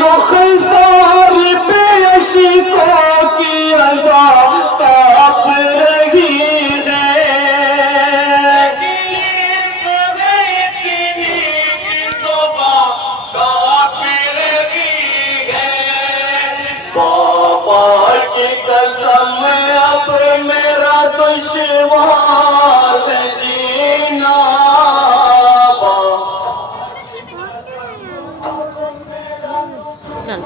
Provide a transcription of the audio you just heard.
रुखसार पे अशिकों की अज़ा ताप रही है। बाबा की कसम अब मेरा दुश्वार जीना। चल